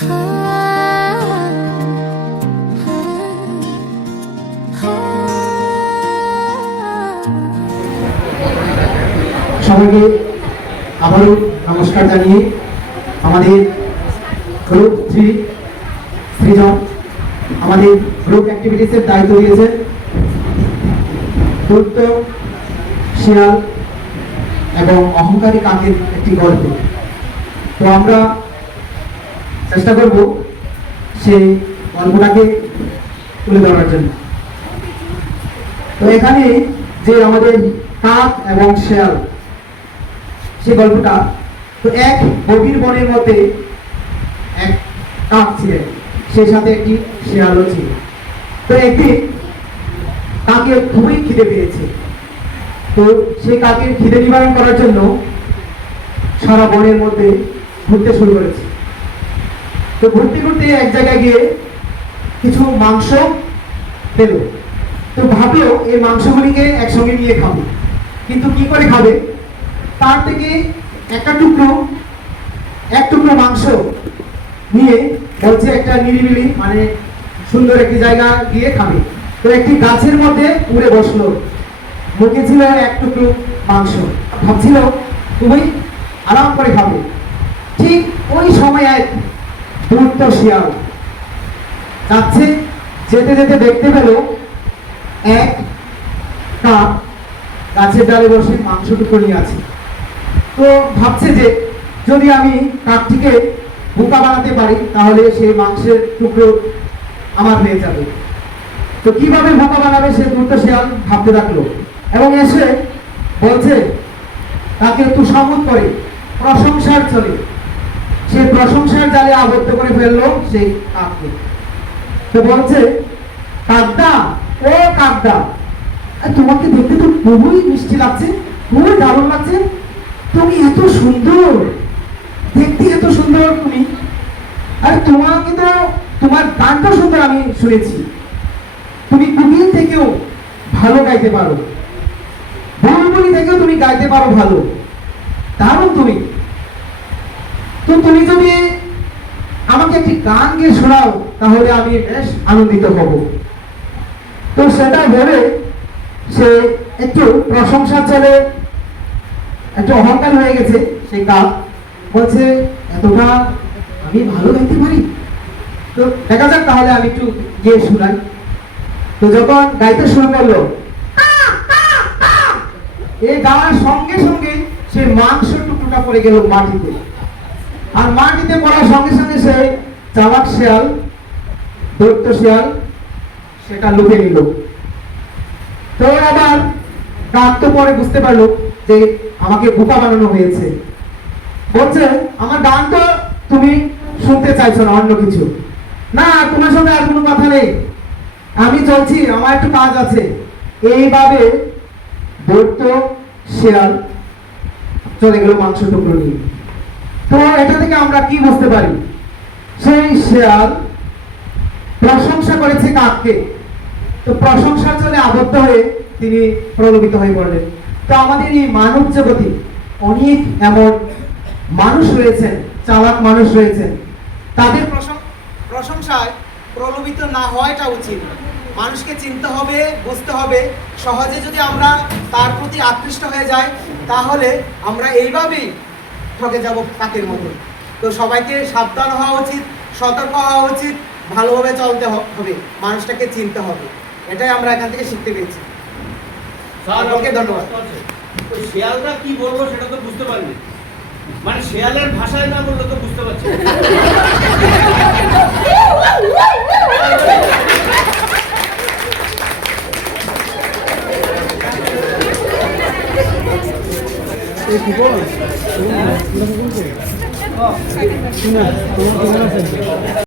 সবাইকে আবারও নমস্কার জানিয়ে আমাদের গ্রুপ 3 সৃজন আমাদের গ্রুপ অ্যাক্টিভিটিসের দায়িত্ব দিয়েছেন দূর্ত শিয়াল এবং অহংকারী কাকের একটি গল্প। তো আমরা চেষ্টা করব সেই গল্পটাকে তুলে ধরার জন্য। তো এখানে যে আমাদের কাক এবং শিয়াল সেই গল্পটা, তো এক গভীর বনের মধ্যে এক কাক ছিলেন, সেই সাথে একটি শিয়ালও ছিল। তো একদিন কাকের খুবই খিদে পেয়েছে। তো সেই কাকের খিদে নিবারণ করার জন্য সারা বনের মধ্যে ঘুরতে শুরু করেছে। তো ঘুরতে ঘুরতে এক জায়গায় গিয়ে কিছু মাংস পেল। তো ভাবলো এই মাংসগুলিকে একসঙ্গে নিয়ে খাবে, কিন্তু কি করে খাবে? তার থেকে এক টুকরো মাংস নিয়ে বলছে একটা নিরিবিলি মানে সুন্দর একটি জায়গা গিয়ে খাবে। তো একটি গাছের মধ্যে উড়ে বসলো, মুখে ছিল এক টুকরো মাংস, ভাবছিল খুবই আরাম করে খাবে। ঠিক ওই সময় এক ধূর্ত শিয়াল যাচ্ছে, যেতে যেতে দেখতে পেল এক কাক গাছের ডালে বসে মাংস টুকরো নিয়ে আছে। তো ভাবছে যে যদি আমি কাকটিকে বোকা বানাতে পারি তাহলে সেই মাংসের টুকরো আমার হয়ে যাবে। তো কিভাবে বোকা বানাবে সে ধূর্ত শিয়াল ভাবতে থাকলো এবং এসে বলছে তাকে তুষামত করে প্রশংসার চলে, সে প্রশংসার জালে আবদ্ধ করে ফেললো সেই কাককে। তো বলছে, কাকদা, ও কাকদা, তোমাকে দেখতে তো খুবই মিষ্টি লাগছে, খুবই দারুণ লাগছে, তুমি এত সুন্দর, দেখতে এত সুন্দর তুমি, আরে তোমাকে তো তোমার গানটা সুন্দর আমি শুনেছি, তুমি কুমির থেকেও ভালো গাইতে পারো, বুলবুলি থেকেও তুমি গাইতে পারো ভালো, দারুণ তুমি। তো তুমি যদি আমাকে একটি গান গিয়ে শোনাও তাহলে আমি বেশ আনন্দিত হব। তো সেটা ভেবে সে একটু প্রশংসা চলে একটু অহংকার হয়ে গেছে। সেই কাক বলছে, এতটা আমি ভালো গাইতে পারি, তো দেখা যাক তাহলে আমি একটু গিয়ে শোনাই। তো যখন গাইতে শুরু করলো, এই গাওয়ার সঙ্গে সঙ্গে সে মাংস টুকরোটা পড়ে গেল মাটিতে, আর মাটিতে পড়ার সঙ্গে সঙ্গে সে চালাক শিয়াল, দৈত্য শিয়াল সেটা লুকে নিল। তো আবার কাক তো পরে বুঝতে পারলো যে আমাকে বোকা বানানো হয়েছে। বলছে, আমার গান তো তুমি শুনতে চাইছো না, অন্য কিছু না, তোমার সঙ্গে আর কোনো কথা নেই, আমি চলছি, আমার একটু কাজ আছে। এইভাবে দৈত্য শিয়াল চলে গেল মাংস টুকরো নিয়ে। তো এটা থেকে আমরা কি বুঝতে পারি? সেই শিয়াল প্রশংসা করেছে কাককে, তো প্রশংসার জন্য আবদ্ধ হয়ে তিনি প্রলোভিত হয়ে পড়লেন। তো আমাদের এই মানব জগতে অনেক এমন মানুষ রয়েছেন, চালাক মানুষ রয়েছেন, তাদের প্রশংসায় প্রলোভিত না হওয়াটা উচিত। মানুষকে চিনতে হবে, বুঝতে হবে। সহজে যদি আমরা তার প্রতি আকৃষ্ট হয়ে যাই তাহলে আমরা এইভাবেই ঠকে যাব কাকের মতো। তো সবাইকে সাবধান হওয়া উচিত, সতর্ক হওয়া উচিত, ভালোভাবে চলতে হবে, মানুষটাকে চিনতে হবে। এটাই আমরা এখান থেকে শিখতে পেরেছি। সকলকে ধন্যবাদ। ওই শিয়ালটা কি বলবো সেটা তো বুঝতে পারিনি, মানে শিয়ালের ভাষায় না বললে তো বুঝতে পারছি কি বল?